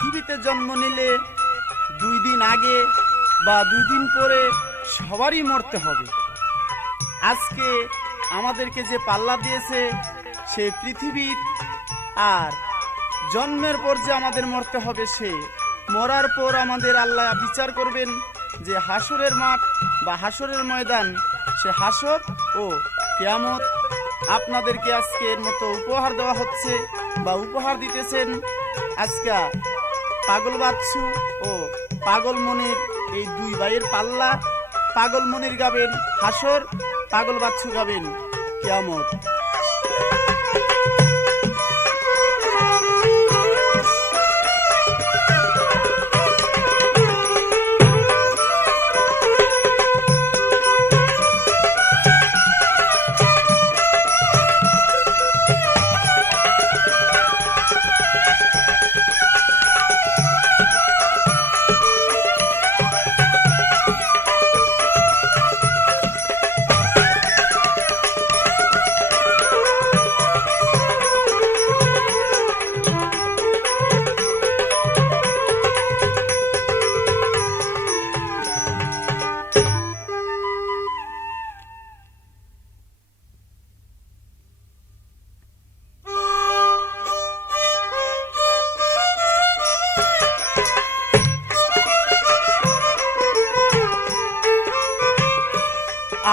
পৃথিবীতে জন্ম নিলে 2 দিন আগে বা 2 দিন পরে সবারই মরতে হবে। আজকে আমাদেরকে যে পাল্লা দিয়েছে সে পৃথিবীর, আর জন্মের পর যে আমাদের মরতে হবে, সে মরার পর আমাদের আল্লাহ বিচার করবেন যে হাসরের মাঠ বা হাসরের ময়দান, সে হাসর ও কিয়ামত। আপনাদেরকে আজকের মতো উপহার দেওয়া হচ্ছে বা উপহার দিতেছেন আজকে পাগল বাচ্চু ও পাগল মনির, এই 2 ভাইয়ের পাল্লা। পাগল মনির গাবেন হাসর, পাগল বাচ্চু গাবেন কিয়ামত।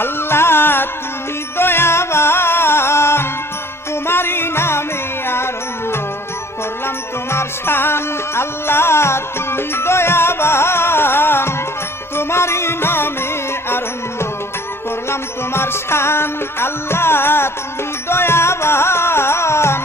আল্লাহ তুমি দয়াবান, তোমারই নামে আরম্ভ করলাম তোমার শান। আল্লাহ তুমি দয়াবান, তোমারই নামে আরম্ভ করলাম তোমার শান। আল্লাহ তুমি দয়াবান।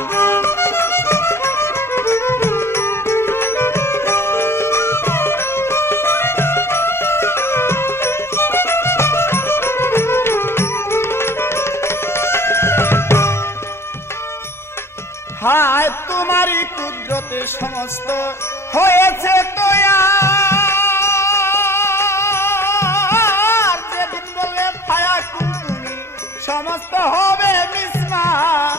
হায় তোমারই কুদরতে সমস্ত হয়েছে তৈয়ার, যেদিন বলে ফায়াকুন তুমি সমস্ত হবে মিসমার।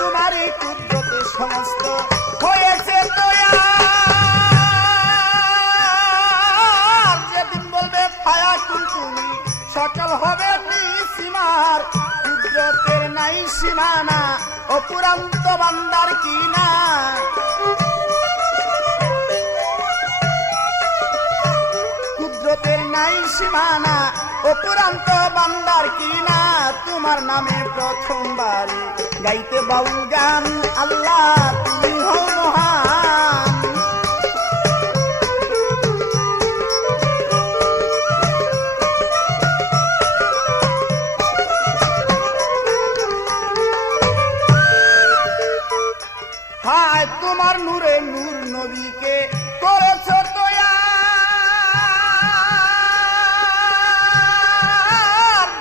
তোমারই কুদরতে সমস্ত হয়েছে সকল হবে নিসীমার। কুদরতের নাই সীমানা, অপুরান্ত বান্দার কিনা। কুদরতের নাই সীমানা, অপুরান্ত বান্দার কিনা। তোমার নামে প্রথমবারে গাইতে বাউল গান। আল্লাহ তুমি হও মহান। হায় তোমার নূরে নূর নবীকে করেছ তৈয়ার,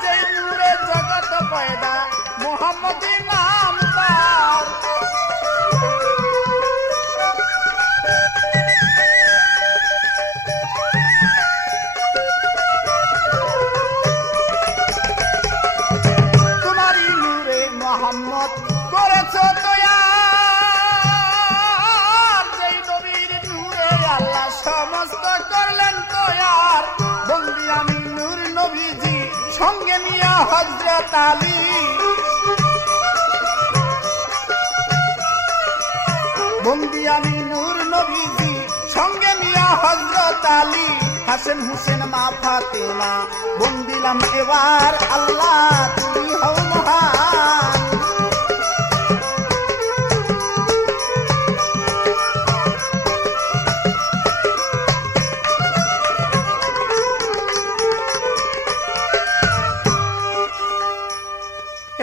যে নূরে জগৎ পয়দা মুহাম্মদী নাম তার। তোমারই নূরে মুহাম্মদ করেছ সমস্ত করলেন তৈয়ার। বন্দি আমি নূর নবীজি সঙ্গে নিয়া হযরত আলী। বন্দি আমি নূর নবীজি সঙ্গে নিয়া হযরত আলী। হাসান হুসেন মা ফাতেমা বন্দিলাম এবার। আল্লাহ তুমি হও মহান।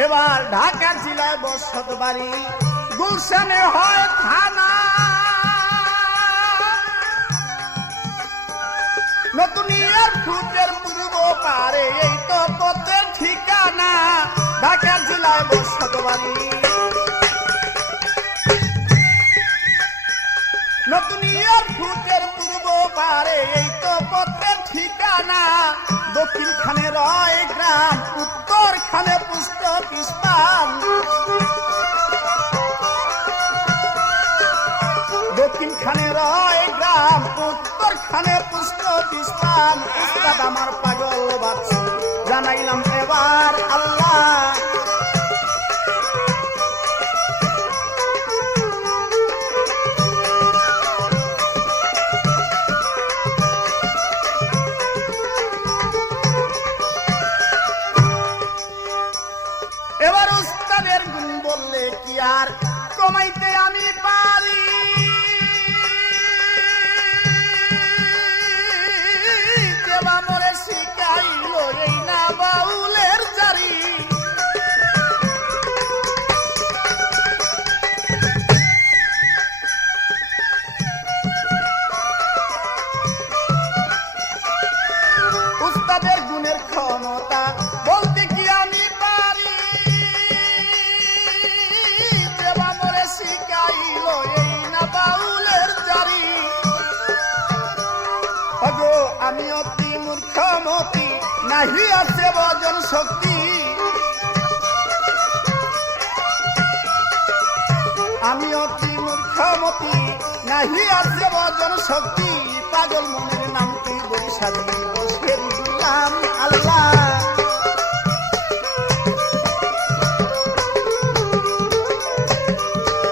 এবার ঢাকা জেলায় বসত বাড়ি, গুলশানে হয় থানা। নতুন এয়ারপোর্টের পূর্ব পারে এই তো পথের ঠিকানা। ঢাকা জেলায় বসত বাড়ি, নতুন এয়ারপোর্টের পূর্ব পারে এই তো পথের ঠিকানা, দক্ষিণ খানে রয় গ্রাম, উত্তর খানে পুস্তক ইস্পান। দক্ষিণ খানে রয় গ্রাম, উত্তর খানে পুস্তক ইস্পান। উস্তাদ আমার পাগল বাচ্চা, জানাইলাম এবার আল্লাহ। এবার উস্তাদের গুণ বললে কি আর কমাইতে আমি পারি? দেবা মরে শিখাইল এই না বাউলের জারি। উস্তাদের গুণের ক্ষমতা বলতে কি আমি পারি? দেবা মরে শিখাইল এই না বাউলের জারি। অগো আমি অতি মূর্খমতি, নাহি আছে বজন শক্তি। আমি অতি মূর্খমতি, নাহি আছে বজন শক্তি। পাগল মনের নাম তুই বলি সাজি বসে দিলাম আল্লাহ।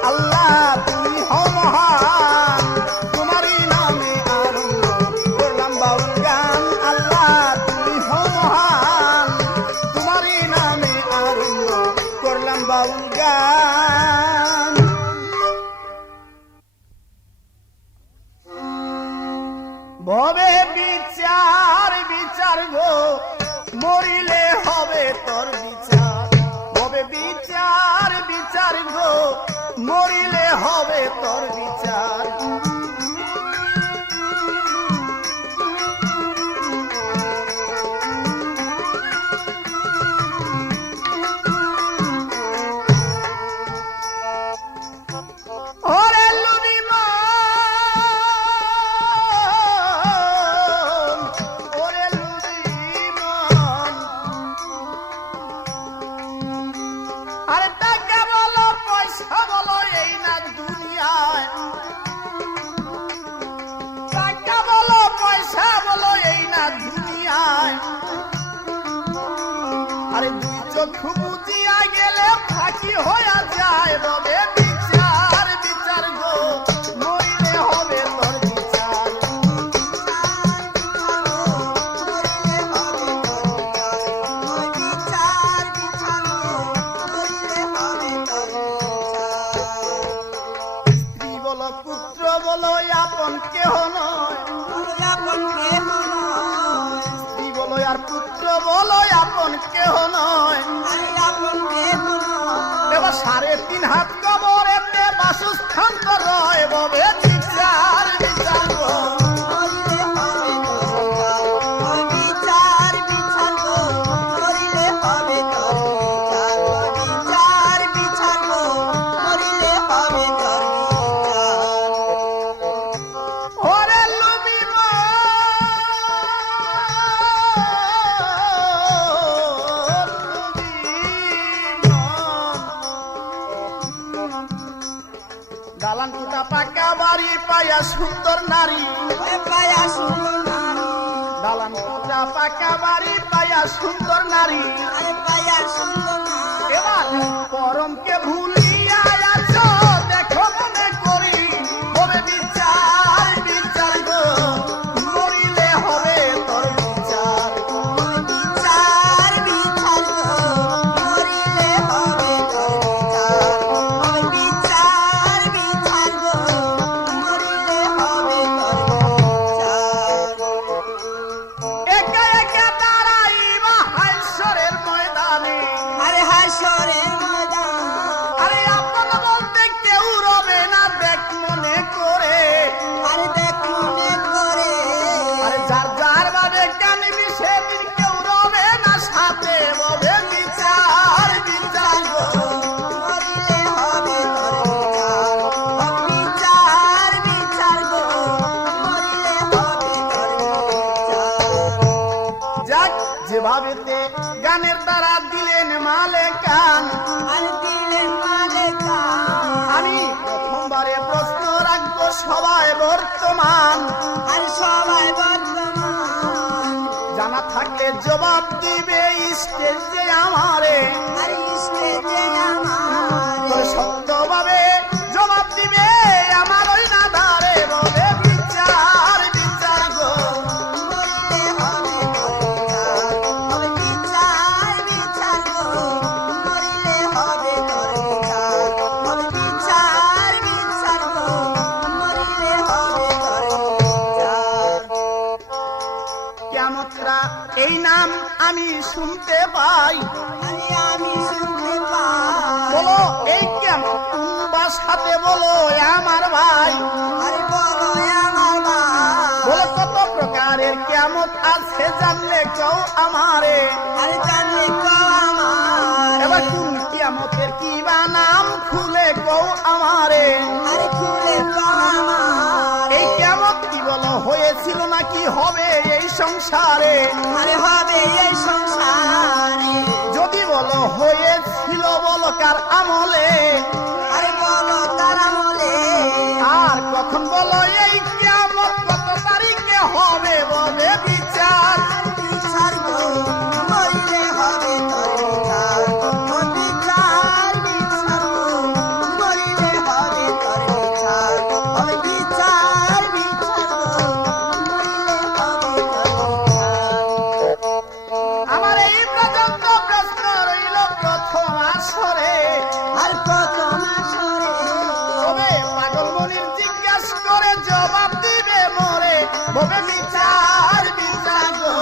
আল্লাহ তুমি হও মহান, তোমারই নামে আনন্দ করলাম বাউল গান। আল্লাহ তুমি হও মহান, তোমারই নামে আনন্দ করলাম বাউল গান। ভবে বিচার বিচার গো, মরিলে হবে তোর বিচার। ভবে বিচার বিচার গো, মরিলে হবে তোর বিচার। ওরে লুবি মন, ওরে লুবি মন। আরে টাকা বলো পয়সা বলো এই না দুনিয়ায়। টাকা বলো পয়সা বলো এই না দুনিয়ায়। আরে দুই চক্ষু বুঝিয়া গেলে ফাঁকি হইয়া যায়। রবে বিচার বিচার গো, মরিলে হবে তোর বিচার। স্ত্রী বলো পুত্র বলো আপন কেহ নয়। স্ত্রী বলো আর পুত্র বলো আপন কেহ নয়। এবার 3.5 হাত কবরেতে বাসস্থান তো রয়। ববে বিচার বিচার গো, ওরে লুবি মন, দালান কোঠা পাকা বাড়ি পায়া সুন্দর নারী। দালান কোঠা পাকা বাড়ি পায়া সুন্দর নারী। এবার পরমকে ভুলিয়া আছো দেখো মনে করি। হবে বিচার বিচার গো, মরিলে হবে তোর বিচার। একা একা দাঁড়াইবা হাসরের ময়দানে। আরে ভাবেতে গানের দ্বারা দিলেন মালেকান। আমি প্রথমবারে প্রশ্ন রাখবো সবাই বর্তমান, জানা থাকলে জবাব দিবে স্টেজে আমারে, সত্যভাবে জবাব দিবে আমার ওই নাদারে। বলে বিচার বিচার গো, কিয়ামতরা এই নাম আমি শুনতে পাই। বলো এই কিয়ামত কোন ভাষাতে বলো আমার ভাই? বলো কত প্রকারের কিয়ামত আছে জানলে কও আমারে। এবার কোন কিয়ামতের কি বা নাম খুলে কও আমারে। এই কিয়ামত কি বলো হয়েছিল নাকি হবে এই সংসারে? যদি বলো হয়েছিল বলো কার আমলে? আর কখন বলো এই কিয়ামত কত তারিখে হবে? বলে বিচার আমার এই পর্যন্ত প্রশ্ন রইল প্রথম আসরে। তবে পাগল মনির জিজ্ঞাস করে জবাব দিবে মরে। বলে বিচার বিচার গো,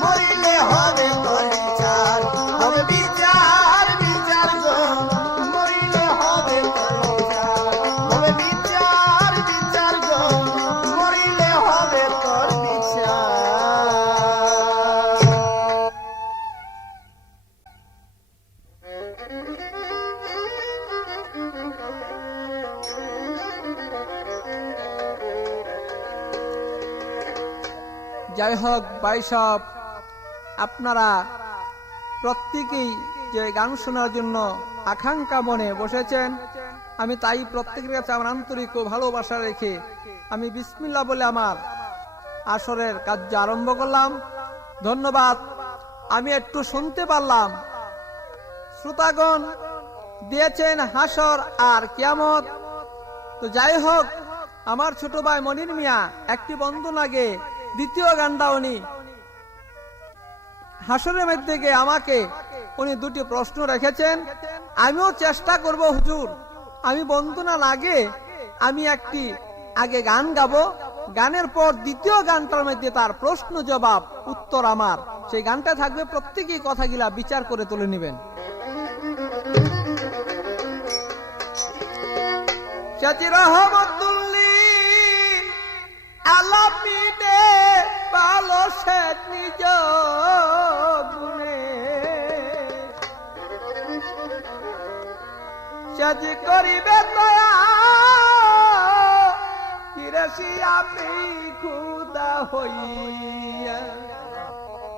মরিলে হবে তোর বিচার। বলে বিচার বিচার গো, মরিলে হবে তোর বিচার। বলে বিচার বিচার গো, মরিলে হবে তোর বিচার। যাই হোক ভাই সব, আপনারা প্রত্যেকেই যে গান শোনার জন্য আকাঙ্ক্ষা মনে বসেছেন, আমি তাই প্রত্যেকের কাছে আমার আন্তরিক ও ভালোবাসা রেখে আমি বিসমিল্লাহ বলে আমার আসরের কার্য আরম্ভ করলাম। ধন্যবাদ। আমি একটু শুনতে পারলাম শ্রোতাগণ দিয়েছেন হাসর আর কিয়ামত। তো যাই হোক, আমার ছোট ভাই মনির মিয়া একটি বন্ধন আগে দ্বিতীয় গানটা উনি হাসরের মধ্যে গিয়ে আমাকে উনি দুটি প্রশ্ন রেখেছেন। আমিও চেষ্টা করব হুজুর, আমি বন্ধনা লাগে আমি একটি আগে গান গাবো, গানের পর দ্বিতীয় গানটার মধ্যে তার প্রশ্ন জবাব উত্তর আমার সেই গানটা থাকবে। প্রত্যেকেই কথাগুলা বিচার করে তুলে নেবেন। চাচি রহমতুল্লিল আলামিনে ভালো সে নিজ গুণে চাচি করিবে দয়া তিরাশি আপনি খুদা হইয়া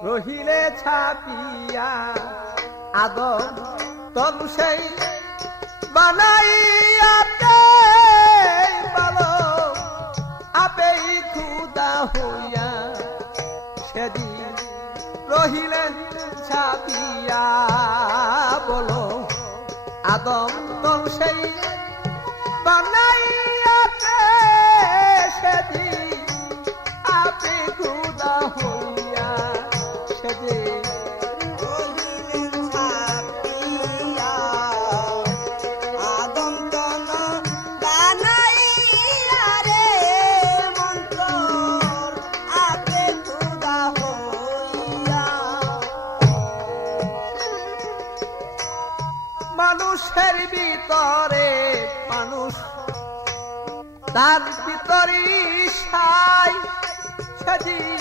রহিলে ছাপিয়া আদম তন সেই বানাইয়াতে ভালো আপেই খুদা হইয়া সেদিন রহিলেন ছাপিয়া। বলো আদম তন সেই বানাইয়াতে সেদিন আপে খুদা হইয়া সেদিন মানুষের ভিতরে মানুষ তার ভিতরে সাই সেদিন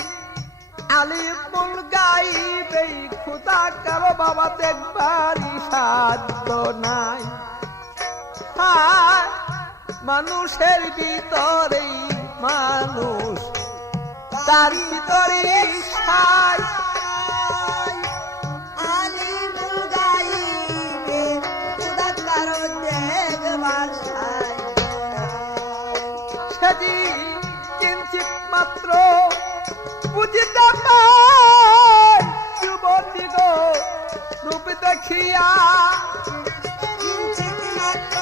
আলিপুল গাইবে খুদা কারো বাবা দেখবারই সাধ্য নাই। মানুষের ভিতরে মানুষ তার ভিতরে সাই সেটি কিঞ্চিত মাত্র বুঝিতে পাই যুবতী গো রূপ দেখিয়া কিঞ্চিত মাত্র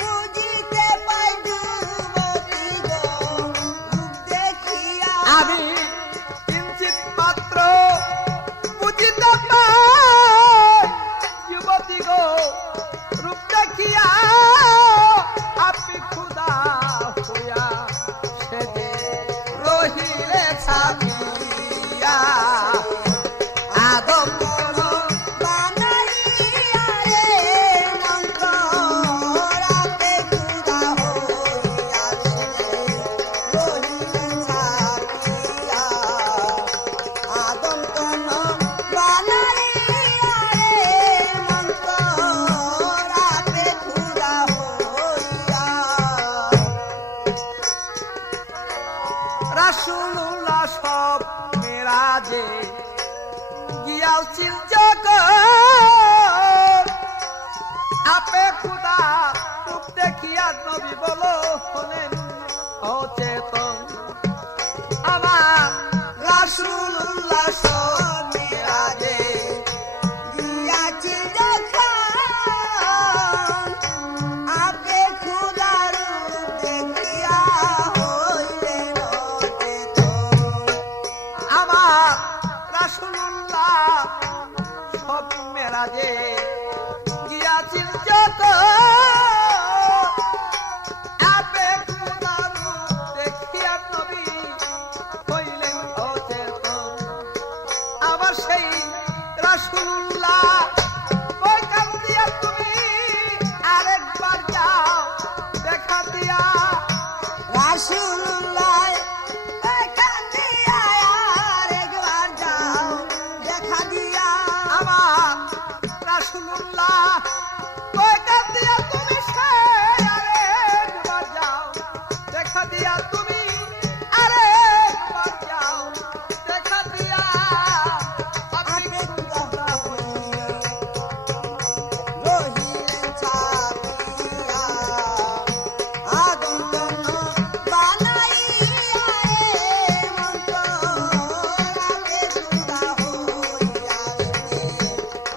বুঝিতে পাই যুবতী গো রূপ দেখিয়া। আমি কিঞ্চিত মাত্র বুঝিতে পাই যুবতী গো রূপ দেখিয়া আপনি ক্ষুধা হইয়া সেজে রহিলে ছাপিয়া আদম কোন বানাইয়া রে মন্ত্র রাতে ক্ষুধা হইয়া রহিলেন ছাপিয়া। আদম তন বানাইয়া রে মন্ত্র রাতে ক্ষুধা হইয়া। রাসূলুল্লাহ সব মেরাজে গিয়াছিল জগৎ আপে খুদা রূপ দেখিয়া নবী বলো হলেন অচেতন আমার রাসূলুল্লাহ সব মেরাজে গিয়াছিল যখন আপে ক্ষুধার দেখিয়া হইলেন অচেতন। আমার রাসূলুল্লাহ সব মেরাজে গিয়াছিল জগৎ আপে খুদার দেখিয়া নবী হইলেন অচেতন আমার সেই রাসূলুল্লাহ ওই কাম দিয়া তুমি আরেকবার যাও দেখা দিয়া রাসূলুল্লাহ এখান দিয়া আরেকবার যাও দেখা দিয়া। আমার রাসূলুল্লাহ ওই কাম দিয়া তুমি সেই আরেকবার যাও দেখা দিয়া তুমি আরেকবার যাও দেখা দিয়া আপনি আপে ক্ষুধা হইয়া রহিলেন ছাপিয়া। আদম তন বানাইয়া রে মন্ত্র রাতে ক্ষুধা হইয়া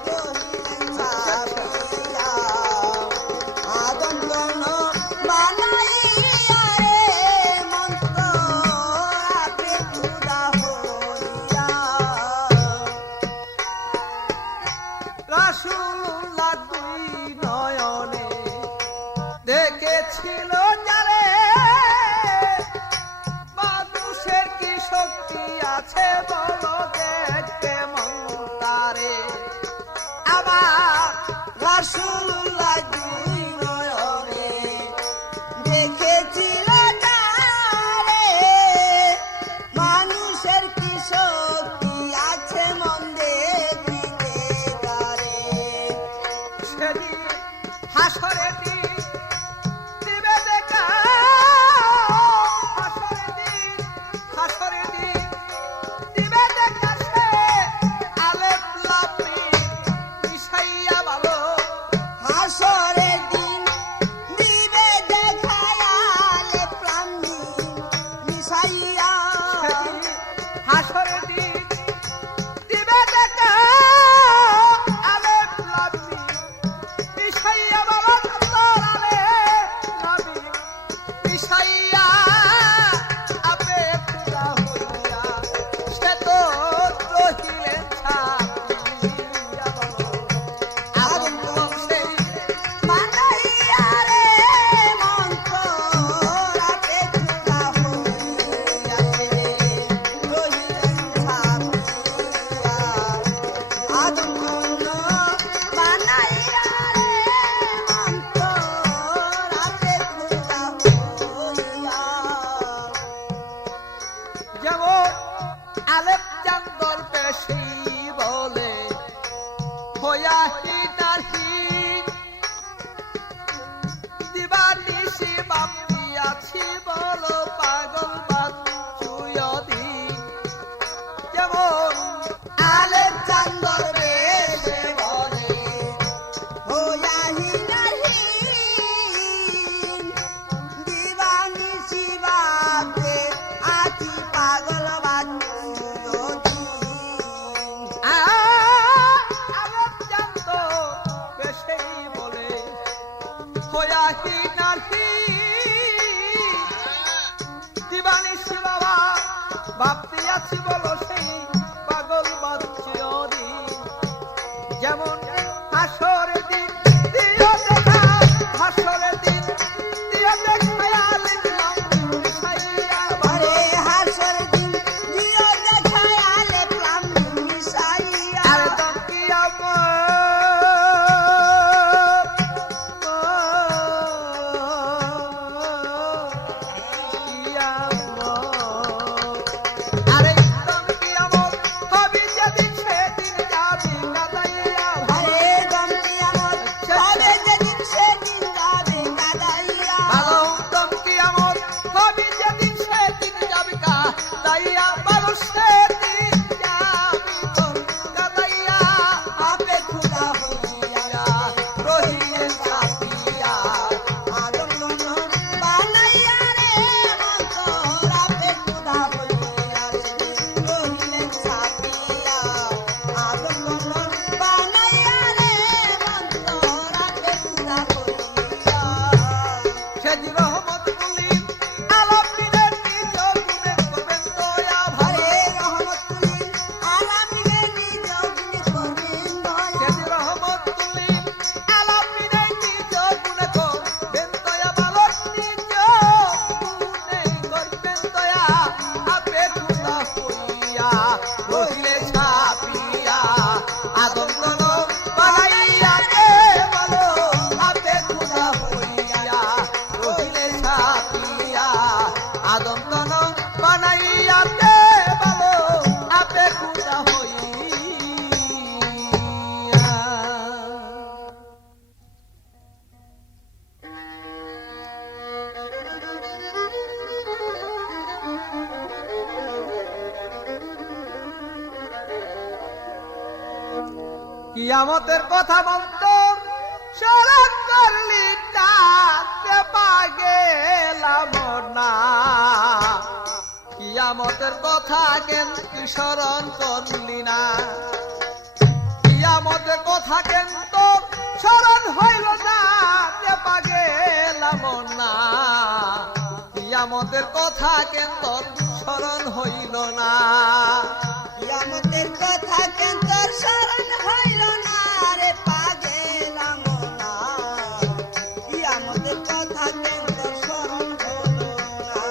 রহিলেন ছাপিয়া। আদম তন বানাইয়া রে মন্ত্র রাতে ক্ষুধা হইয়া। রাসূলুল্লাহ দুই নয়নে দেখেছিল যারে মানুষের কি শক্তি আছে বলো দেখতে মন তারে আমার রাসূলুল্লাহ দুই নয়নে দেখেছিল তারে মানুষের কি শক্তি আছে মন দেখিতে তারে। সেদিন হাসরে দিবে দেখা হাসরে দিবে দেখা সে আলেপ লাপি মিশাইয়া ভালো হাসরের হয়াহি নাহি দিবানিস বাবা ভাবতে আছি বলো সেই পাগল বাচ্চি যেমন হাসরের দিন দিও দেখা হাসরের দিন দিও দেখা আলিম মিশাইয়া আরে হাসর দিন দিও দেখায়া লেখলাম মিশাইয়া আর দম আরে দম কিয়ামত হবে যেদিন সেদিন যাবি কাদাইয়া আরে দম কিয়ামত হবে যেদিন সেদিন যাবে কাদাইয়া ভালো দম কিয়ামত হবে যেদিন সেদিন যাবি কাদাইয়া ভালো সেদিন যাবি তোর কাদাইয়া আপে খুদা হইয়া রহিয়ে সাথিয়া আদম নন বানাইয়া রে মন্তর আপে খুদা হইয়া রহিলেন সাথিয়া আদম নন বানাইয়া রে মন্তর আপে খুদা হইয়া সেদিন রহমত বলি আলমিনের নিজ গুণে করবেন দয়া ভাই আরে রহমত তুলি আলামিনে নিজ গুণে করবেন দয়া সেদিন রহমত বলি আলমিনের নিজ গুণে করবেন দয়া ভালো নিজ গুণে করবেন দয়া আপে খুদা হইয়া রহিলে ছাপিয়া আদম তন বানাইয়া কে বলো আপে খুদা হইয়া রহিলে ছাপিয়া আদম তন বানাইয়া কে বলো আপে খুদা হইয়া কিয়ামতের কথা মন্তর স্মরণ করলি তাকে পাগেলাম না কিয়ামতের কথা কেন তুই স্মরণ করলি না কিয়ামতের কথা কেন তোর স্মরণ হইল না যে পাগেলাম না কিয়ামতের কথা কেন তোর স্মরণ হইল না কিয়ামতের কথা কেন তোর স্মরণ হইল না রে পাগেলাম না কিয়ামতের কথা কেন তোর স্মরণ হইল না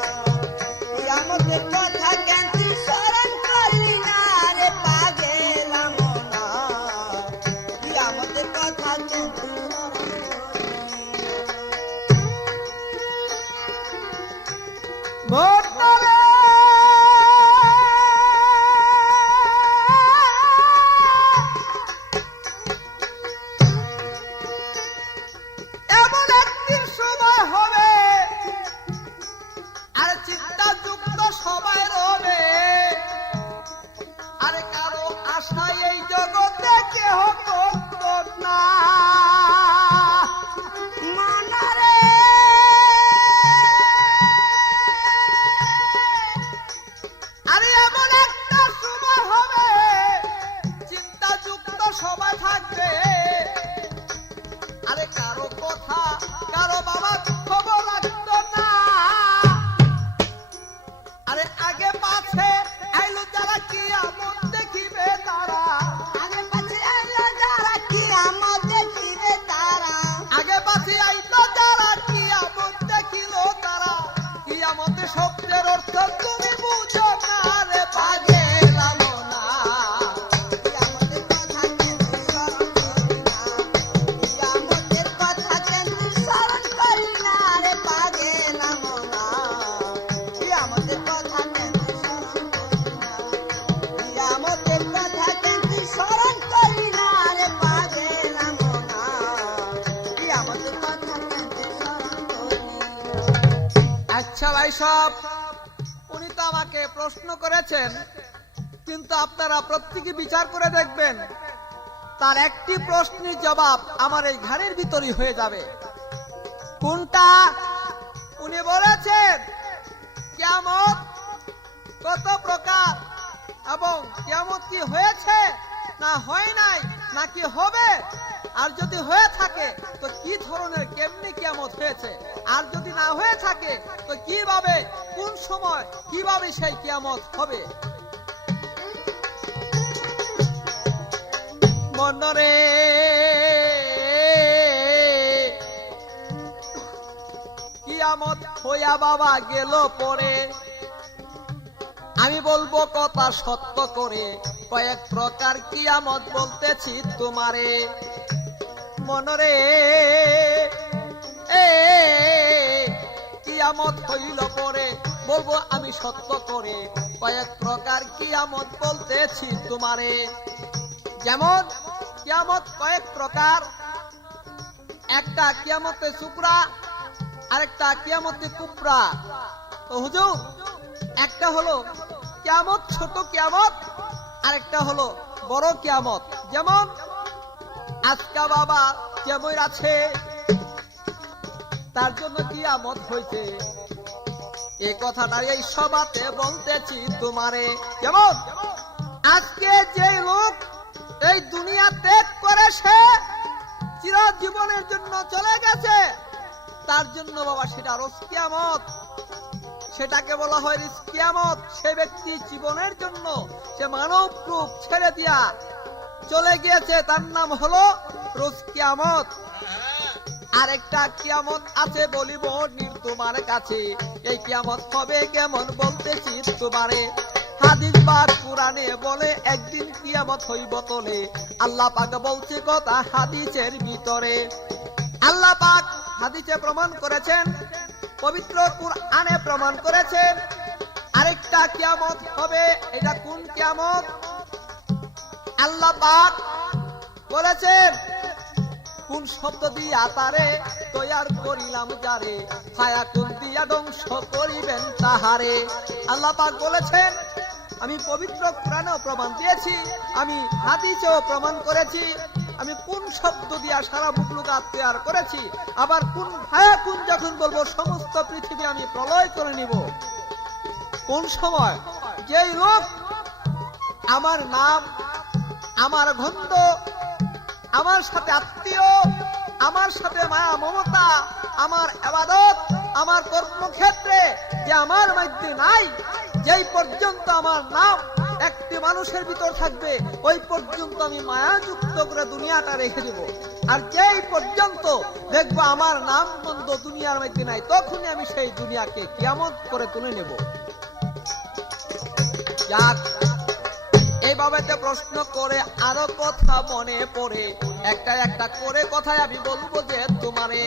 কিয়ামতের কথা কেন তুই স্মরণ করলি না রে পাগেলাম না কিয়ামতের কথা কেন তুই স্মরণ করলি মোটরে এমন একদিন সময় হবে আর চিন্তা যুক্ত সবাই রবে আরে কারো আশায় এই জগতে কেহ করত না মনরে আরে এমন একটা সময় হবে চিন্তা যুক্ত সবাই থাকবে আরে কারো কথা কারো বাবা খবর রাখতো না আরে আগে পাছে আইলো যারা কিয়ামত দেখিবে তারা আগে পাছে আইলো যারা কিয়ামত দেখিবে তারা আগে পাছে আইলো যারা কিয়ামত দেখিল তারা কিয়ামতে শব্দের অর্থ তুমি বুঝো না রে পাগেলাম না কিয়ামতের কথা কেন তুই স্মরণ করলি না কিয়ামতের কথা কেন তুই স্মরণ করলি না রে পাগেলাম না কিয়ামতের কথা কেন তুই স্মরণ করলি না কিয়ামতের কথা কেন তুই স্মরণ করলি না রে পাগেলাম না কিয়ামতের কথা কেন তুই স্মরণ করলি আচ্ছা ভাই সব উনি তো আমাকে প্রশ্ন করেছেন কিন্তু আপনারা প্রত্যেকে বিচার করে দেখবেন তার একটি প্রশ্নের জবাব আমার এই ঘাড়ের ভিতরই হয়ে যাবে কোনটা উনি বলেছেন কিয়ামত কত প্রকার এবং কিয়ামত কি হয়েছে না হয় নাই নাকি হবে আর যদি হয়ে থাকে তো কি ধরনের কেমনি কিয়ামত হয়েছে, আর যদি না হয়ে থাকে তো কিভাবে, কোন সময়, কিভাবে সেই কিয়ামত হবে? মনরে কিয়ামত হইয়া বাবা গেল পরে, আমি বলবো কথা সত্য করে, কয়েক প্রকার কিয়ামত বলতেছি তোমারে। মনরে কিয়ামত হইল পরে, বলবো আমি সত্য করে, কয়েক প্রকার কিয়ামত বলতেছি তোমারে। যেমন কিয়ামত কয়েক প্রকার, একটা কিয়ামতে সুকরা, আরেকটা কিয়ামতে কুবরা। তো হুজুর, একটা হলো কিয়ামত ছোট কিয়ামত, আরেকটা হলো বড় কিয়ামত। যেমন আজকা বাবা যেমন আছে তার জন্য কিয়ামত হয়েছে, এই কথাটা এই সভাতে বলতেছি তোমারে। যেমন আজকে যে লোক এই দুনিয়া ত্যাগ করে সে চিরজীবনের জন্য চলে গেছে, তার জন্য বাবা সেটা রোজ কিয়ামত, সেটাকে বলা হয় রিজ কিয়ামত। সে ব্যক্তি জীবনের জন্য সে মানব রূপ ছেড়ে দিয়া চলে গিয়েছে, তার নাম হলো রোজ কিয়ামত। আরেকটা কিয়ামত আছে বলিব তোমার কাছে, এই কিয়ামত হবে কেমন বলতেছি তোমারে। হাদিস পাক কুরআনে বলে একদিন কিয়ামত হইব তলে, আল্লাহ পাক বলছে কথা হাদিসের ভিতরে। আল্লাহ পাক হাদিসে প্রমাণ করেছেন, পবিত্র কুরআনে প্রমাণ করেছেন। আরেকটা কিয়ামত হবে, এটা কোন কিয়ামত? আল্লাহ পাক বলেছেন, কোন শব্দ দিয়া তারে তৈয়ার করিলাম যারে, ছায়া কোন দিয়া ধ্বংস করিবেন তাহারে। আল্লাহ পাক বলেছেন, আমি পবিত্র কুরআনেও প্রমাণ দিয়েছি, আমি হাদিসেও প্রমাণ করেছি, আমি কোন শব্দ দিয়া সারা মুখলুকাত তৈয়ার করেছি, আবার কোন ছায়া কোন যখন বলবো সমস্ত পৃথিবী আমি প্রলয় করে নিব। কোন সময়? যেই লোক আমার নাম, আমার গন্ধ, আমার সাথে আত্মীয়, আমার সাথে মায়া মমতা, আমার ইবাদত, আমার কর্মক্ষেত্রে যে আমার মধ্যে নাই, যেই পর্যন্ত আমার নাম একটি মানুষের ভিতর থাকবে ওই পর্যন্ত আমি মায়াযুক্ত করে দুনিয়াটা রেখে দেব। আর যেই পর্যন্ত দেখবো আমার নাম গন্ধ দুনিয়ার মধ্যে নাই, তখনই আমি সেই দুনিয়াকে কিয়ামত করে তুলে নেব। যাক, এইভাবে প্রশ্ন করে আরো কথা মনে পড়ে, একটা একটা করে কথায় আমি বলবো যে তোমারে।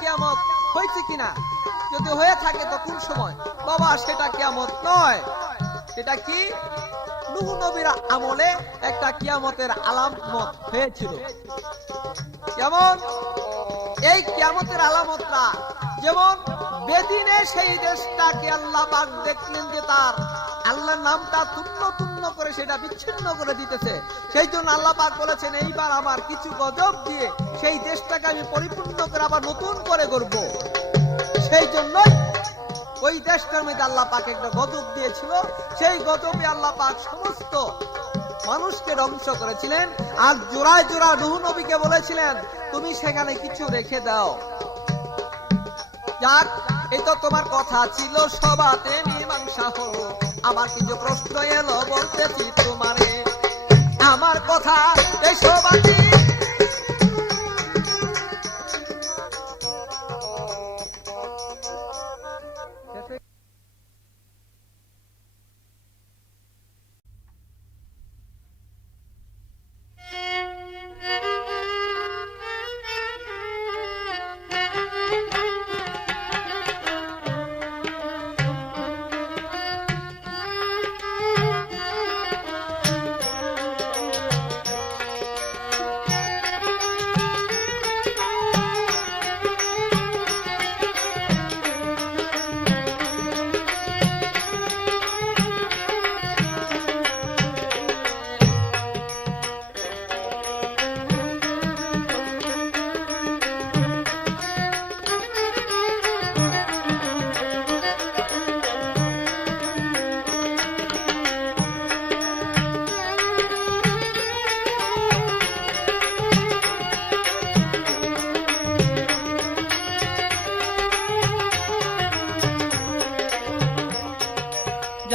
কিয়ামত হয়েছে কিনা, যদি হয়ে থাকে তো কোন সময়? বাবা সেটা কিয়ামত নয়, সেটা কি? নূহ নবীর আমলে একটা কিয়ামতের আলামত হয়েছিল। যেমন এই কিয়ামতের আলামতটা, যেমন বেদিনে সেই দেশটাকে আল্লাহ পাক দেখলেন যে তার আল্লাহর নামটা তুন্ন তুন্ন করে সেটা বিচ্ছিন্ন করে দিতেছে, সেই জন্য আল্লাহ পাক বলেছেন এইবার আমার কিছু গজব দিয়ে সেই দেশটাকে আমি পরিপূর্ণ করে আবার নতুন করে করব। সেই জন্য ওই দেশটার মধ্যে আল্লাহ পাক একটা গজব দিয়েছিল, সেই গজবে আল্লাহ পাক সমস্ত মানুষকে ধ্বংস করেছিলেন। আর জোড়ায় জোড়া নূহ নবীকে বলেছিলেন তুমি সেখানে কিছু রেখে দাও। যাক, এই তো তোমার কথা ছিল, সবাতে মীমাংসা হলো। আমার কিছু প্রশ্ন এলো, বলতেছি তোমারে আমার কথা এই সবাতে।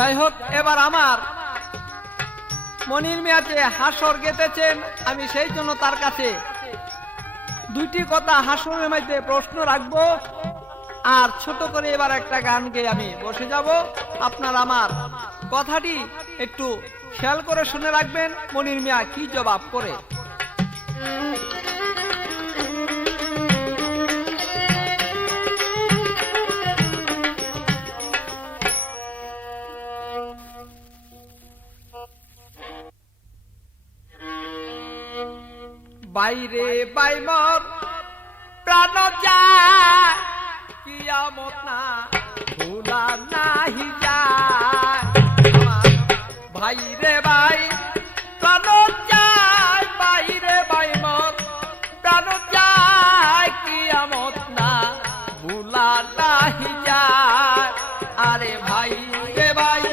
যাই হোক, এবার আমার মনির মিয়াতে হাসর গেতেছেন, আমি সেই জন্য তার কাছে দুইটি কথা হাসরের মধ্যে প্রশ্ন রাখবো, আর ছোট করে এবার একটা গান গেয়ে আমি বসে যাব। আপনার আমার কথাটি একটু খেয়াল করে শুনে রাখবেন, মনির মিয়া কি জবাব করে। বাইরে বাইমর প্রাণ যায়, কিয়ামত না ভুলা নাহি যায়। ভাই রে ভাই প্রাণ যায়, বাইরে বাইমর প্রাণ যায়, কিয়ামত না ভুলা নাহি যায়। আরে ভাই রে ভাই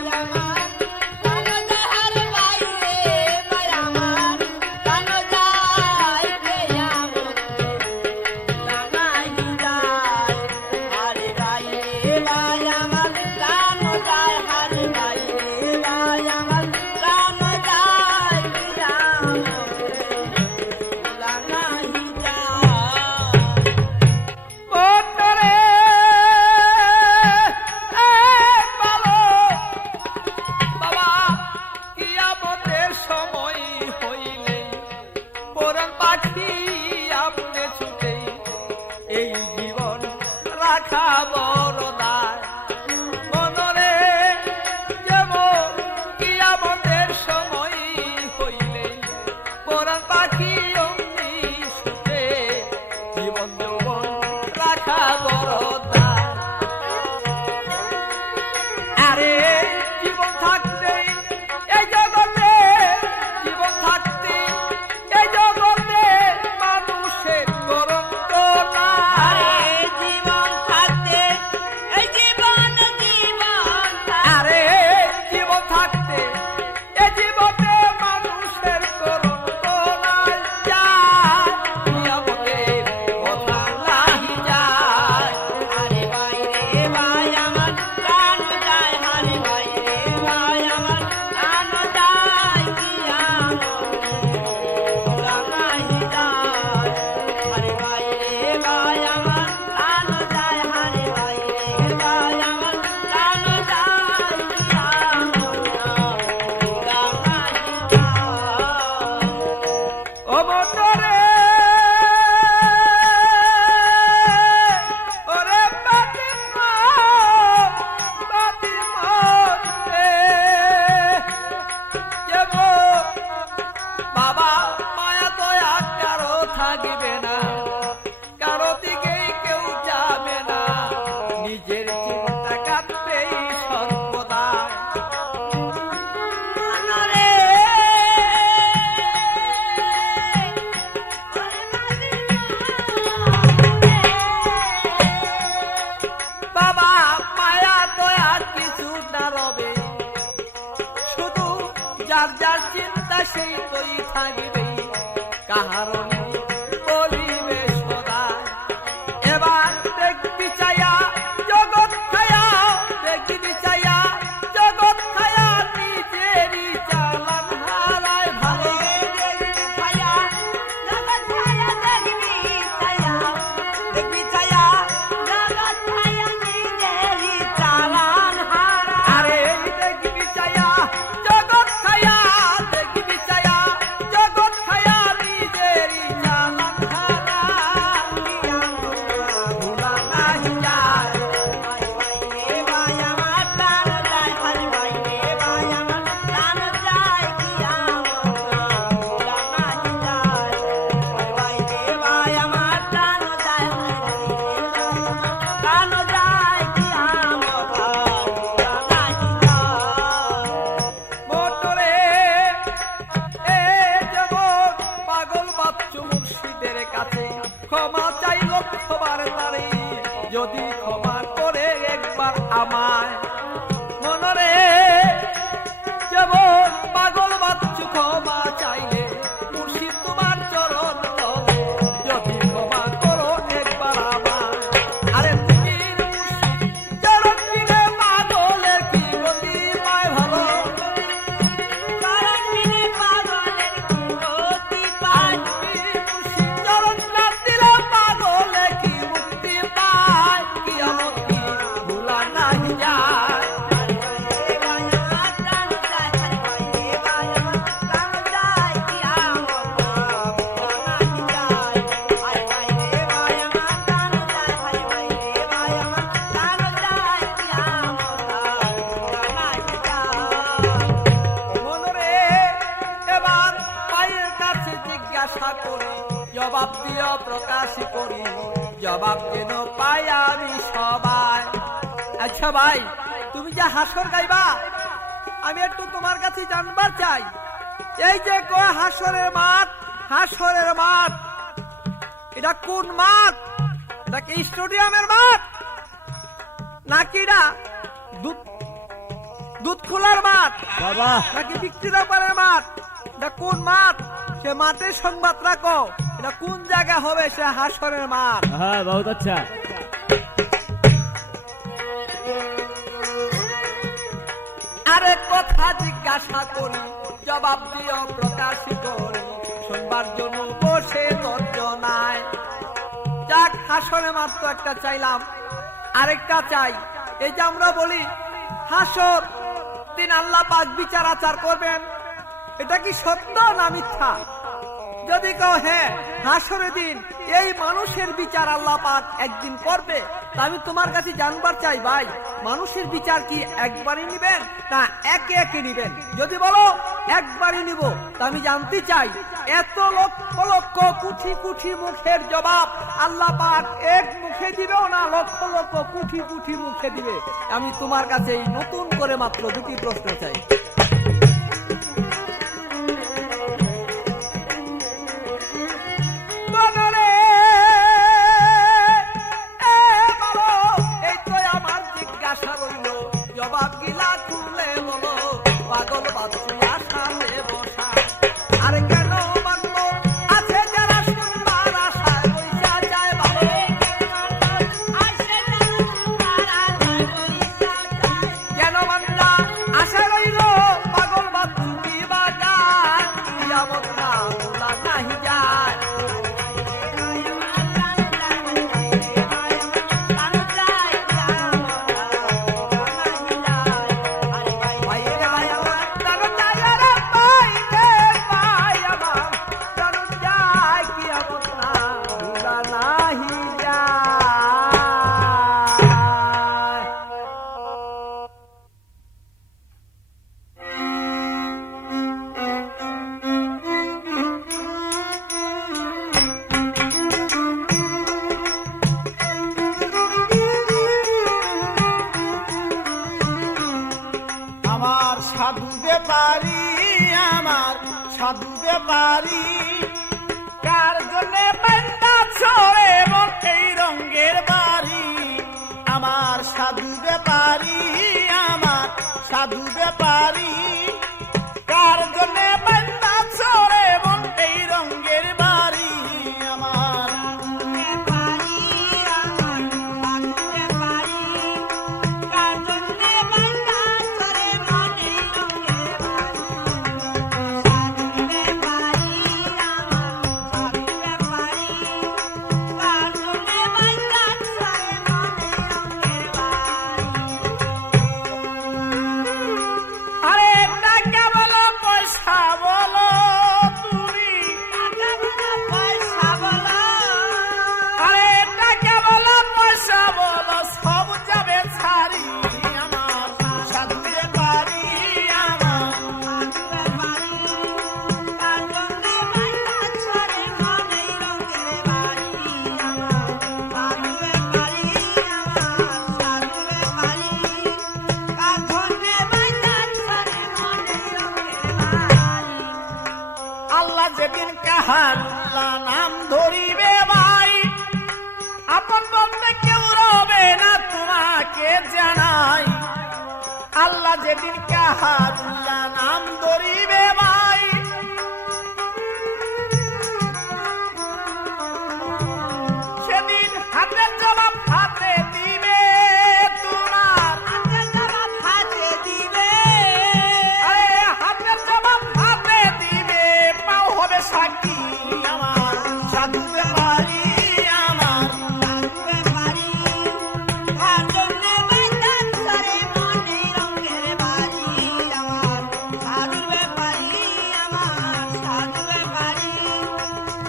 যার যার চিন্তা সেই কই থাকবে, কাহারও নেই বলিবে সদা। এবার দেখবি চাইয়া জগৎ খায়া, দেখবি চাইয়া জগৎ খায়া, নিজেরই চালান হারায় ভালো। খায়া জগৎ খায়া, দেখবি চাইয়া, দেখবি চাইয়া জগৎ খায়া, নিজেরই চালান হারায়। আরে দেখবি চাইয়া জগৎ খায়া, দেখবি চাইয়া জগৎ খায়া, নিজেরই প্রকাশই করি, জবাব যেন পাই আমি সবাই। আচ্ছা ভাই, তুমি যে হাসর গাইবা, আমি একটু তোমার কাছে জানবার চাই, এই যে কয় হাসরের মাঠ, হাসরের মাঠ, এটা কোন মাঠ? এটা কি স্টেডিয়ামের মাঠ, নাকি এটা দুধ খোলার মাঠ, বাবা নাকি বিক্রি ব্যাপারের মাঠ? এটা কোন মাঠ? সে মাঠের সংবাদ রাখো, এটা কোন জায়গা হবে সে হাসরের মাঠ? হ্যাঁ বহুত আচ্ছা। আরে কথা জিজ্ঞাসা করি, জবাব দিও প্রকাশ করি, শুনবার জন্য বসে ধৈর্য নাই। যাক, হাসরে মাঠ তো একটা চাইলাম, আরেকটা চাই। এই যে আমরা বলি হাসর দিন আল্লাহ পাক বিচার আচার করবেন, এটা কি সত্য না মিথ্যা? যদি কেউ হ্যাঁ হাসরের দিন এই মানুষের বিচার আল্লাহ পাক একদিন করবে, তা আমি তোমার কাছে জানবার চাই ভাই, মানুষের বিচার কি একবারই নিবেন না একে একে নিবেন? যদি বলো একবারই নিব, তা আমি জানতে চাই এত লক্ষ লক্ষ কোটি কোটি মুখের জবাব আল্লাহ পাক এক মুখে দিবেও না লক্ষ লক্ষ কোটি কোটি মুখে দিবে? আমি তোমার কাছে এই নতুন করে মাত্র দুটি প্রশ্ন চাই। জবাব গিলা খুলে বলো, পাগল বাচ্চা সামনে বসা, আরে কেন মানলো আছে যারা শুনবার আশায় বইসা যায় ভালো, কেন মানলা আশা রইল পাগল বাচ্চি বাগান, কিয়ামত না তোলা নাহি যায়। আমার সাধু ব্যাপারী, আমার সাধু ব্যাপারী, কার জন্য বান্দা ছড়ে মন এই রঙের বাড়ি। আমার সাধু ব্যাপারী, আমার সাধু ব্যাপারী, কার জন্য বান্দা ছড়ে মন এই রঙের বাড়ি। আমার যেদিন কাহারুল্লাহ নাম ধরিবে ভাই, আপন বলতে কেউ রবে না তোমাকে জানাই। আল্লাহ যেদিন কাহারুল্লাহ নাম ধরিবে ভাই, সেদিন হাতের জবাব হাতে দিবে, তোমার হাতের জবাব হাতে দিবে, আরে হাতের জবাব হাতে দিবে, পাও হবে সাক্ষী। আমার সাধু ব্যাপারী, আমার সাধু ব্যাপারী, তার জন্যে বান্দার ছড়ে মনে রঙের বাড়ি। আমার সাধু ব্যাপারী, আমার সাধু ব্যাপারী,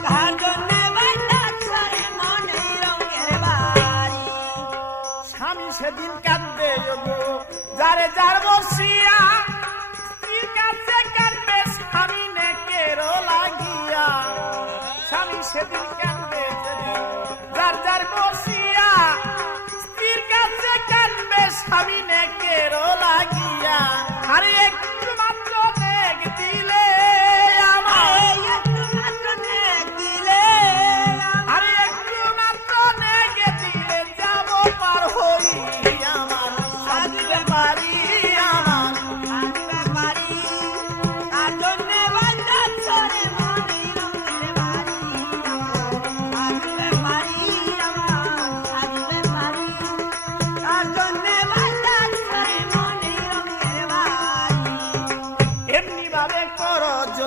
তার জন্যে বান্দার ছড়ে মনে রঙের বাড়ি। স্বামী সেদিন কাঁদবে গো যারে যার বসিয়া, স্ত্রীর কাছে কাঁদবে স্বামী নেকেরও লাগিয়া। স্বামী সেদিন কাঁদবে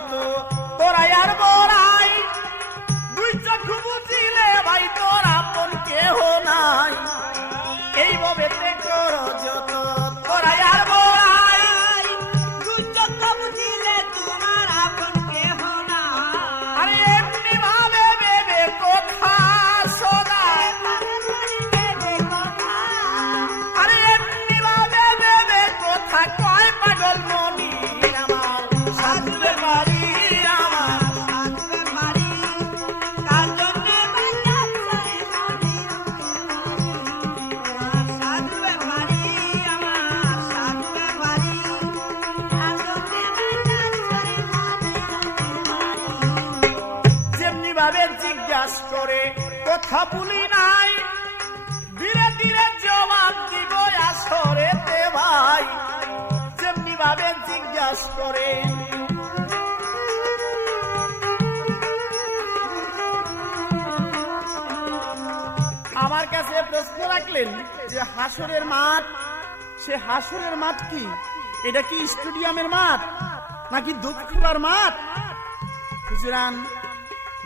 যত তোরাই আর বড়াই, দুই চক্ষু বুঝিলে ভাই তোর আপন কেহ নাই। এইভাবে কর যত তোরাই আর বড়াই, দুই চক্ষু বুঝিলে তোমার আপন কেহ নাই। আরে এমনি ভাবে ভেবে কথা সদাই, আরে এমনি ভাবে ভেবে কথা কয় পাগল মনি আমার সাধুরে বাড়ি আমার। সাধুরে বাড়ি কার জন্যে বাজার করে মনি, সাধুরে বাড়ি আমার, সাধুরে বাড়ি কার জন্যে বাজার করে মনি। যেমনি ভাবে জিজ্ঞাসা করে কথা বলি নাই, ধীরে ধীরে জবাব দিব আসরেতে ভাই। যেমনি ভাবে জিজ্ঞাসা করে আমার কাছে প্রশ্ন রাখলেন যে হাসরের মাঠ, সে হাসরের মাঠ কি? এটা কি স্টেডিয়ামের মাঠ নাকি দুঃখলার মাঠ? হুজুরান,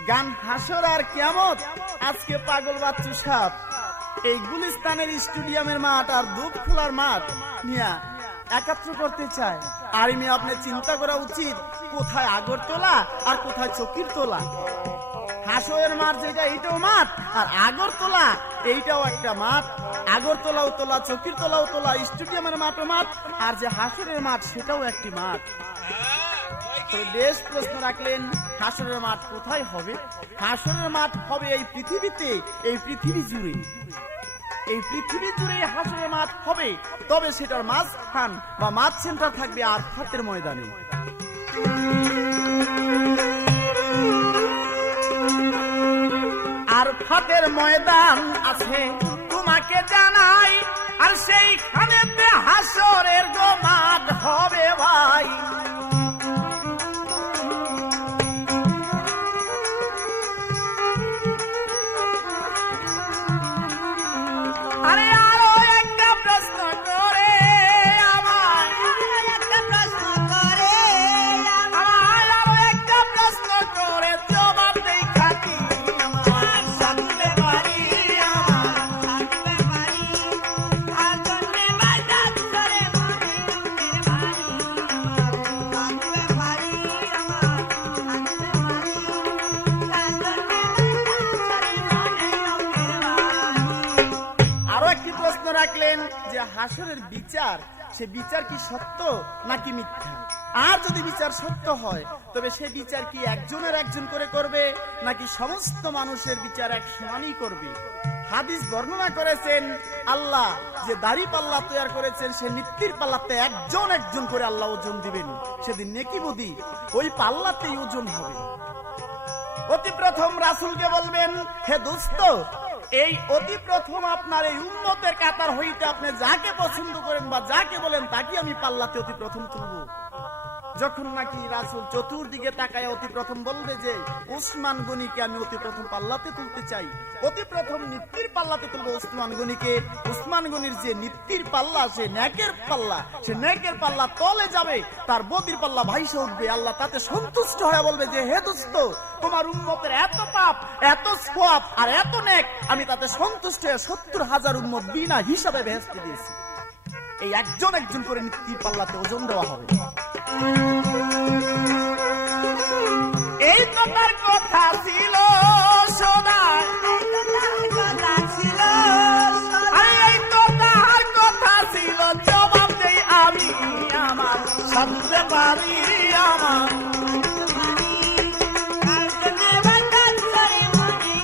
গান হাসর আর কিয়ামত আজকে পাগল বাচ্চু সাপ এই গুলিস্তানের স্টেডিয়ামের মাঠ আর দুধখোলার মাঠ নিয়া একাত্র করতে চায়। আর আমি আপনার চিন্তা করা উচিত কোথায় আগরতলা আর কোথায় চকিরতলা। হাসরের মাঠ যেটা এইটাও মাঠ, আর আগরতলা এইটাও একটা মাঠ। আগরতলাও তোলা, চকিরতলাও তোলা, স্টেডিয়ামের মাঠও মাঠ, আর যে হাসরের মাঠ সেটাও একটি মাঠ। বেশ প্রশ্ন রাখলেন, হাসরের মাঠ কোথায় হবে? হাসরের মাঠ হবে এই পৃথিবীতে, এই পৃথিবী জুড়ে, এই পৃথিবী জুড়ে হাসরের মাঠ হবে। তবে সেটার মাঝখান বা মাঝ সেন্টার থাকবে আরাফাতের ময়দানে। আরাফাতের ময়দান আছে তোমাকে জানাই, আর সেইখানেতে হাসরের গো মাঠ হবে ভাই। আরে আরো একটা প্রশ্ন করে আমায়, একটা প্রশ্ন করে আমায় আরো একটা প্রশ্ন করে জবাব দেই খাতি আমার সাধুরে বাড়ি আমার। সাধুরে বাড়ি কার জন্যে বাজার করে মনি, সাধুরে বাড়ি আমার, সাধুরে বাড়ি কার জন্যে বাজার করে মনি। আরো একটি প্রশ্ন রাখলেন যে হাসরের বিচার, সে বিচার কি সত্য নাকি মিথ্যা? আর যদি বিচার সত্য হয় তবে সে বিচার কি একজনের একজন করে করবে নাকি সমস্ত মানুষের বিচার এক সমানই করবে? হাদিস বর্ণনা করেছেন আল্লাহ যে দাড়ি পাল্লা তৈরি করেছেন, সে নিত্যির পাল্লাতে একজন একজন করে আল্লাহ ওজন দিবেন। সেদিন নেকি বুদ্ধি ওই পাল্লাতেই ওজন হবে। অতি প্রথম রাসূলকে বলবেন, হে দোস্ত, এই অতি প্রথম আপনার এই উম্মতের কাতার হইতে আপনি যাকে পছন্দ করেন বা যাকে বলেন তাকে আমি পাল্লাতে অতি প্রথম তুলব। যখন নাকি রাসূল চতুর্দিকে তাকায় অতি প্রথম বলবে যে উসমান গনিকে আমি অতি প্রথম পাল্লাতে তুলতে চাই, অতি প্রথম নিত্যির পাল্লাতে তুলবো উসমান গনিকে। উসমান গনির যে নিত্যির পাল্লা, সে নেকের পাল্লা, সে নেকের পাল্লা তলে যাবে, তার বদির পাল্লা ভাইসে উঠবে। আল্লাহ তাতে সন্তুষ্ট হয়ে বলবে যে হে দোস্ত, তোমার উম্মতের এত পাপ, এত সওয়াব আর এত নেক, আমি তাতে সন্তুষ্ট হয়ে 70,000 উম্মত বিনা হিসাবে বেহেশতে দিয়েছি। এই একজন একজন করে নিত্যির পাল্লাতে ওজন দেওয়া হবে। এই তো তার কথা ছিল সদাই, কথা ছিল আরে এই তো তার কথা ছিল, জবাব দেই আমি আমার সাধুরে বাড়ি আমার। কার জন্যে বাজার করে মনি,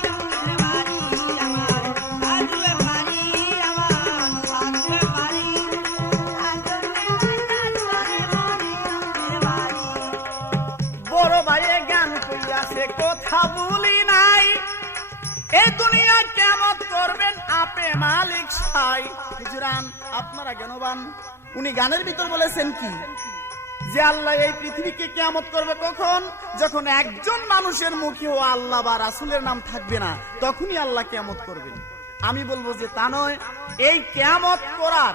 সাধুরে বাড়ি আমার, সাধুরে বাড়ি কার জন্যে বাজার করে মনি। বড় ভাইয়ে জ্ঞান কইয়াছে কথা বলি নাই, এই দুনিয়া কিয়ামত করবেন আপে মালিক সাই। হুজুরান, আপনারা জ্ঞানবান। উনি গানের ভিতর বলেছেন কি যে আল্লাহ এই পৃথিবীকে কিয়ামত করবে কখন? যখন একজন মানুষের মুখেও আল্লাহ বা রাসূলের নাম থাকবে না, তখনই আল্লাহ কিয়ামত করবেন। আমি বলবো যে তা নয়। এই কিয়ামত করার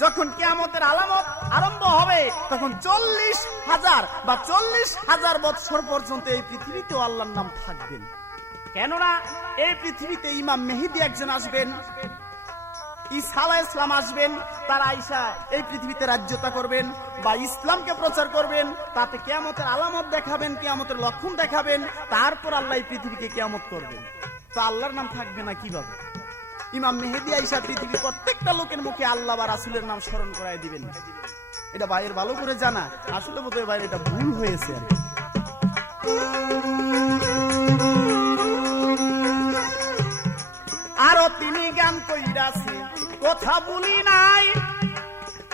যখন কিয়ামতের আলামত আরম্ভ হবে তখন 40,000 বা 40,000 বছর পর্যন্ত এই পৃথিবীতেও আল্লাহর নাম থাকবেন। কেননা এই পৃথিবীতে ইমাম মেহেদী একজন আসবেন, ঈসা আলাইহিস সালাম আসবেন, তারা আইসা এই পৃথিবীতে রাজ্যতা করবেন বা ইসলামকে প্রচার করবেন, তাতে কিয়ামতের আলামত দেখাবেন, কিয়ামতের লক্ষণ দেখাবেন, তারপর আল্লাহ এই পৃথিবীকে কিয়ামত করবেন। তো আল্লাহর নাম থাকবে না কিভাবে? ইমাম মেহেদী আইসা পৃথিবীর প্রত্যেকটা লোকের মুখে আল্লাহ বা রাসূলের নাম স্মরণ করায় দিবেন। এটা ভাইয়ের ভালো করে জানা, আসলে বোধহয় ভাইয়ের এটা ভুল হয়েছে। আরো তিনি গান কইরাছে কথা বলি নাই,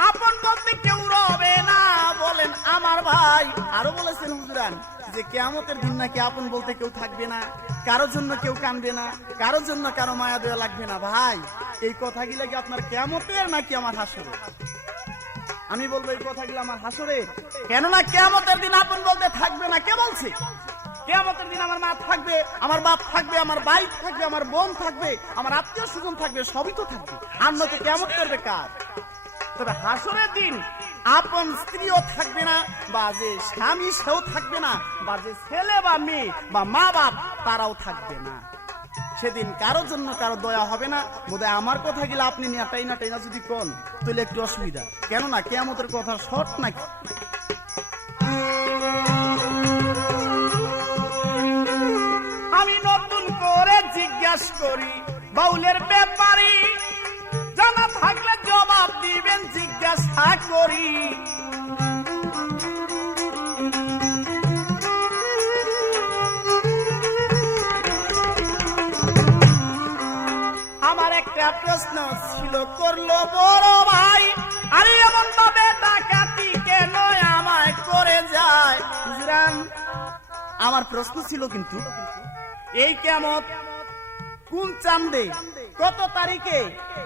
আপন বলতে কেউ রবে না বলেন আমার ভাই। আরো বলেছেন হুজুরান যে কিয়ামতের দিন নাকি আপন বলতে কেউ থাকবে না, কারো জন্য কেউ কাঁদবে না, কারো জন্য কারো মায়া দেওয়া লাগবে না। ভাই এই কথাগুলো কি আপনার কিয়ামতের নাকি আমার হাসরে? আমি বলবো এই কথাগুলো আমার হাসরে। কেননা কিয়ামতের দিন আপন বলতে থাকবে না। কে বলছে? কিয়ামতের দিন আমার মা থাকবে, আমার বাপ থাকবে, আমার ভাই থাকবে, আমার বোন থাকবে, আমার আত্মীয় স্বজন থাকবে, সবই তো থাকবে। আর নয়তো কিয়ামত করবে কার? তবে হাসরের দিন আপন স্ত্রীও থাকবে না, বা যে স্বামী সেও থাকবে না, বা যে ছেলে বা মেয়ে বা মা বাপ তারাও থাকবে না। সেদিন কারোর জন্য কারো দয়া হবে না। বোধহয় আমার কথা গেলে আপনি নিয়ে টাইনা টাইনা যদি কোন তাহলে একটু অসুবিধা। কেননা কিয়ামতের কথা শর্ট নাকি? আমি নতুন করে জিজ্ঞাসা করি বাউলের ব্যাপারে, জানা থাকলে জবাব দিবেন জিজ্ঞাসা করি। আমার একটা প্রশ্ন ছিল করলো বড় ভাই, আরে এমন ভাবে ডাকাতি কেন আমায় করে যায়? বুঝলাম আমার প্রশ্ন ছিল, কিন্তু এই কিয়ামত কোন চাঁদে, কত তারিখে,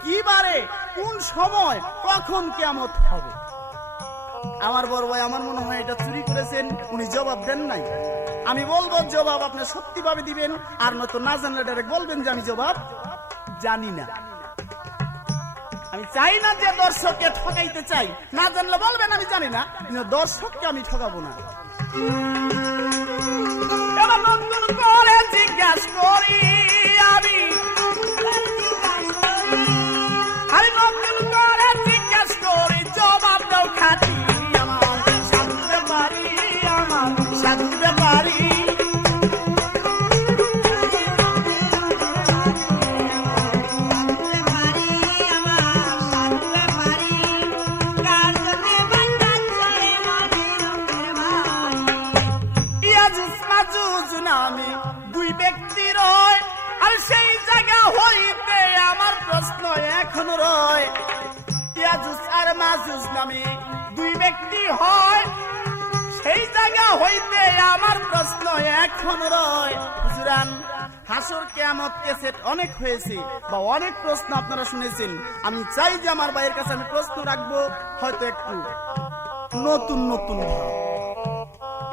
কি বারে, কোন সময়, কখন কিয়ামত হবে? আমার বড় ভাই আমার মনে হয় এটা চুরি করেছেন, উনি জবাব দেন নাই। আমি বলবো জবাব আপনি সত্যিভাবে দিবেন, আর নয়তো না জানলে ডাইরেক্ট বলবেন যে আমি জবাব জানি না। আমি চাই না যে দর্শককে ঠকাইতে চাই, না জানলে বলবেন আমি জানি না, কিন্তু দর্শককে আমি ঠকাবো না। এবার নতুন করে জিজ্ঞাসা করি আমি, আরে নতুন করে জিজ্ঞাসা করি জবাব দাও খাটি, আমার সাধুতে পারি, আমার সাধুতে পারি। নামে দুই ব্যক্তি রয়, আর সেই জায়গা হইতে আমার প্রশ্ন এখন রয়। ইয়াজুজ আর মাজুজ নামে দুই ব্যক্তি হয়, সেই জায়গা হইতে আমার প্রশ্ন এখন রয়। হুজুরান হাসর কিয়ামত কেসেট অনেক হয়েছে বা অনেক প্রশ্ন আপনারা শুনেছেন। আমি চাই যে আমার ভাইয়ের কাছে আমি প্রশ্ন রাখবো, হয়তো একটু নতুন নতুন ভাব।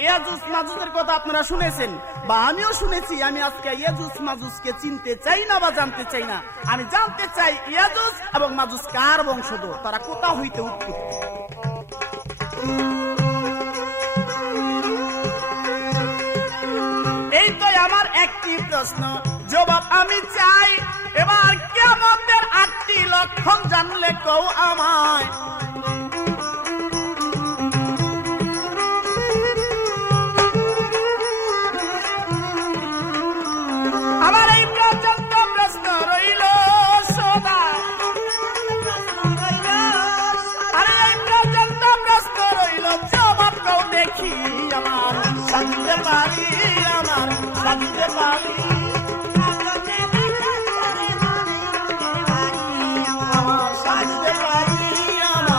ইয়াজুজ মাজুজের কথা আপনারা শুনেছেন বা আমিও শুনেছি। আমি আজকে ইয়াজুজ মাজুজকে চিনতে চাই না বা জানতে চাই না, আমি জানতে চাই ইয়াজুজ এবং মাজুজ কার বংশধর, তারা কোথা হইতে উৎপত্তি। এই তো আমার একটি প্রশ্ন, জবাব আমি চাই। এবার কিয়ামতের 8টি লক্ষণ জানলে কও আমায়। আমার এই পর্যন্ত প্রশ্ন রইল সদা, আরে এই পর্যন্ত প্রশ্ন রইল জবাব দাও দেখি আমার সাধুতে পারি, আমার সাধুতে পারি। আমার সাধুতে পারি, আমার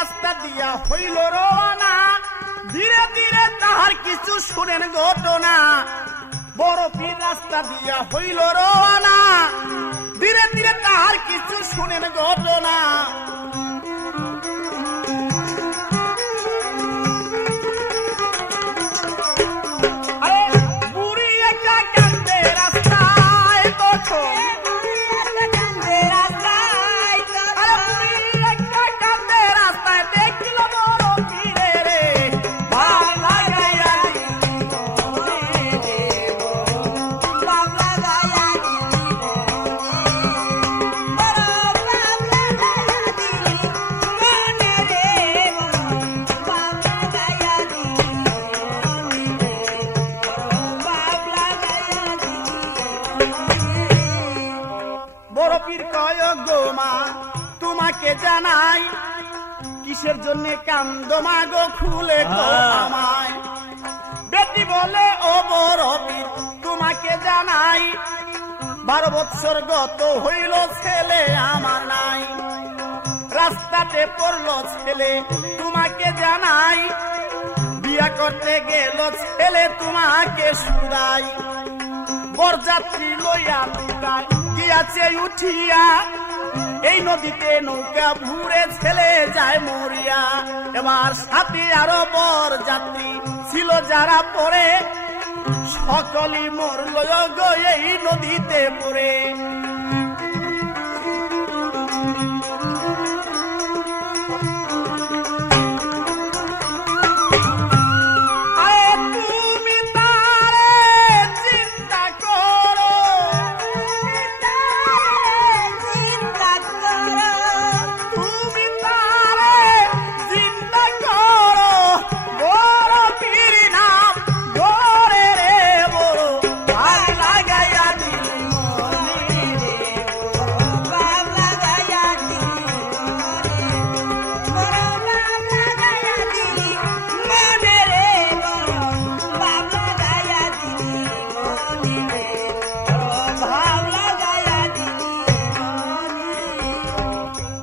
রাস্তা দিয়া হইল রওনা, ধীরে ধীরে তাহার কিছু শুনেন ঘটনা। বড় পীর রাস্তা দিয়া হইল রওনা, ধীরে ধীরে তাহার কিছু শুনেন ঘটনা। আরে বুড়ি একটা কান্দে রাস্তায় তখন, আরে বুড়ি একটা কান্দে রাস্তায় দেখল বড় পীরে রে, বাংলা গাইয়া বড় পীর কয় গো মা তোমাকে জানাই, কিসের জন্য কান্দ মাগো খুলে গো আমায়। বেটি বলে ও বড় পীর তোমাকে জানাই, 12 বৎসর গত হইল ছেলে আমার নাই। রাস্তাতে পড়লো ছেলে তোমাকে জানাই, বিয়া করতে গেল ছেলে তোমাকে শুধাই। বরযাত্রী লইয়া নৌকায় গিয়াছে উঠিয়া, এই নদীতে নৌকা ভুরে ছেলে যায় মরিয়া। এবার সাথে আরো বরযাত্রী ছিল যারা পরে, সকলই মরল গো এই নদীতে পড়ে।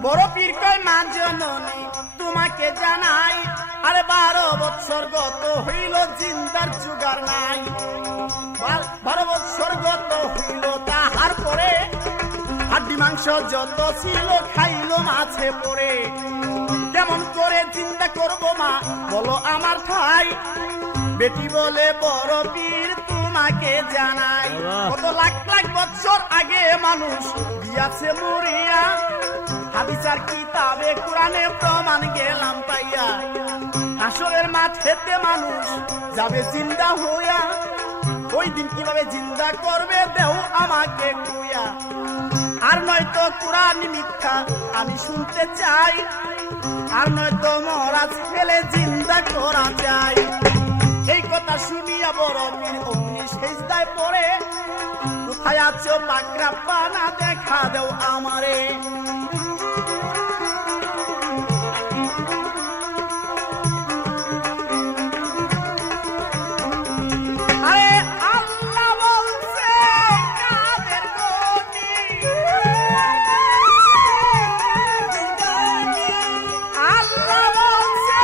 বড় পীর কয় মা জননী তোমাকে জানাই, আরে 12 বৎসর গত হইল জিন্দার জুগার নাই। 12 বৎসর গত হইল তাহার পরে, হাড্ডি মাংস যত ছিল খাইল মাছে পড়ে। কেমন করে চিন্তা করব মা বলো আমার ঠাই, বেটি বলে বড় পীর তোমাকে জানাই। কত লাখ লাখ বছর আগে মানুষ গিয়াছে মরিয়া, হাদিসের কিতাবে কোরআনে প্রমাণ গেলাম পাইয়া। হাসরের মাঠেতে মানুষ যাবে জিন্দা হইয়া, ওই দিন কিভাবে জিন্দা করবে দেও আমাকে কুইয়া। আর নয়তো কোরআন মিথ্যা আমি শুনতে চাই, আর নয়তো মরা ছেলে জিন্দা করা চাই। এই কথা শুনিয়া বড় পীর অগ্নি সেজদায় পড়ে, কোথায় আছো পাকড়া পানা দেখা দেও আমারে। আরে আল্লাহ বলছে কাদের গতি, আল্লাহ বলছে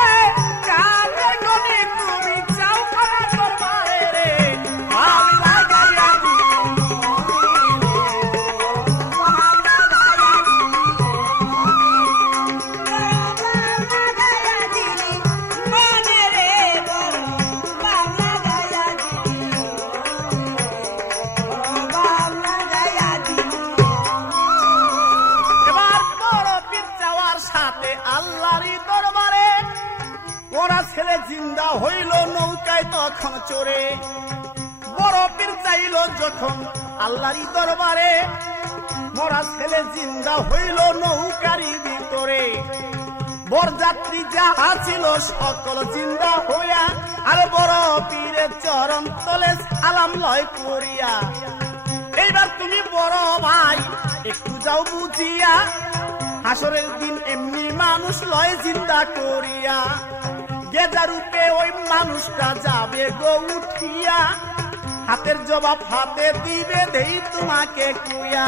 কাদের গতি, তুমি চাও আমার দরবারে রে, আল্লাহ গাইয়া এবার বড় পীর যাওয়ার সাথে আল্লাহরই দরবারে, ওরা ছেলে জিন্দা হইল নৌকায় তখন চড়ে। বড় পীর চাইল যখন আল্লাহরই দরবারে, মরা ছেলে জিন্দা হইল নৌকারি ভিতরে। বরযাত্রী যাহা ছিল সকল জিন্দা হইয়া, আর বড় পীরের চরণ তলে সালাম লয় করিয়া। এইবার তুমি বড় ভাই একটু যাও বুঝিয়া, হাসরের দিন এমনি মানুষ লয় জিন্দা করিয়া। গেজা রূপে ওই মানুষটা যাবে গো উঠিয়া, হাতের জবাব হাতে দিবে দেই তোমাকে কুইয়া।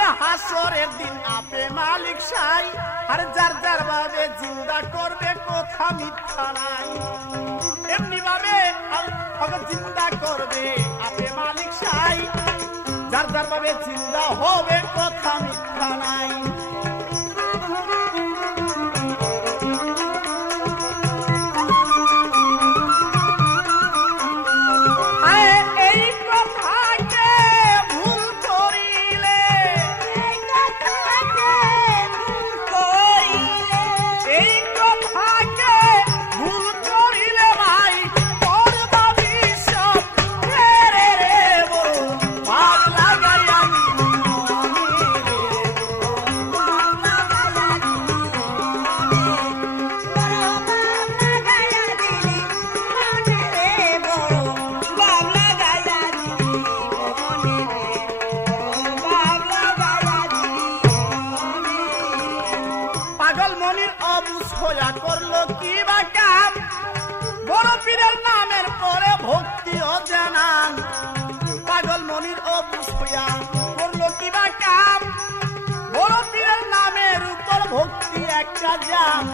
হবে হাসরের দিন আপে মালিক সাই, আর যার যার ভাবে জিন্দা করবে কথা মিথ্যা নাই। এমনি ভাবে জিন্দা করবে আপে মালিক সাই, যার যার ভাবে জিন্দা হবে কথা মিথ্যা নাই। এই কথাকে ভুল করিলে, এই কথাকে ভুল করিলে ভাই করবা বিষম রে রে বড় ভাব লাগাই আমি পাগল মনির অবুঝ হইয়া করলো কি বা কাম, বড় পীরের নামের পরে ভক্তি ও জানান। পাগল মনির অবুঝ হইয়া করলো কি বা কাম, বড় পীরের নামের উপর ভক্তি একটা জাম।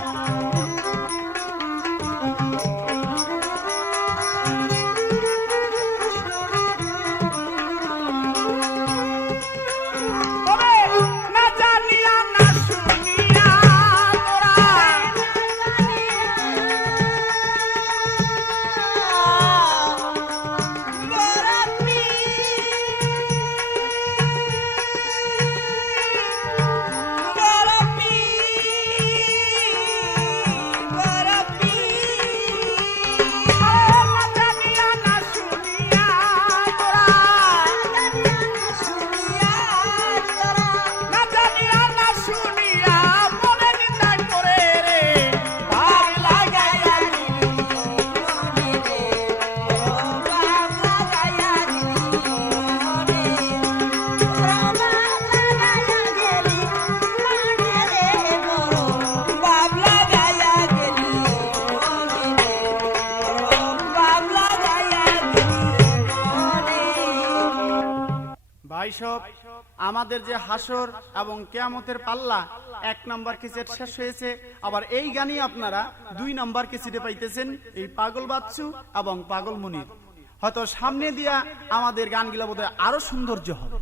তবে না জানিয়া না শুনিয়া তোরা ভাইসব, আমাদের যে হাসর এবং কিয়ামতের পাল্লা 1 নাম্বার কেসেট শেষ হয়েছে, আবার এই গানই আপনারা 2 নাম্বার কেসেটে পাইতেছেন এই পাগল বাচ্চু এবং পাগল মনির। হয়তো সামনে দিয়া আমাদের গানগুলো বোধহয় আরো সৌন্দর্য হবে।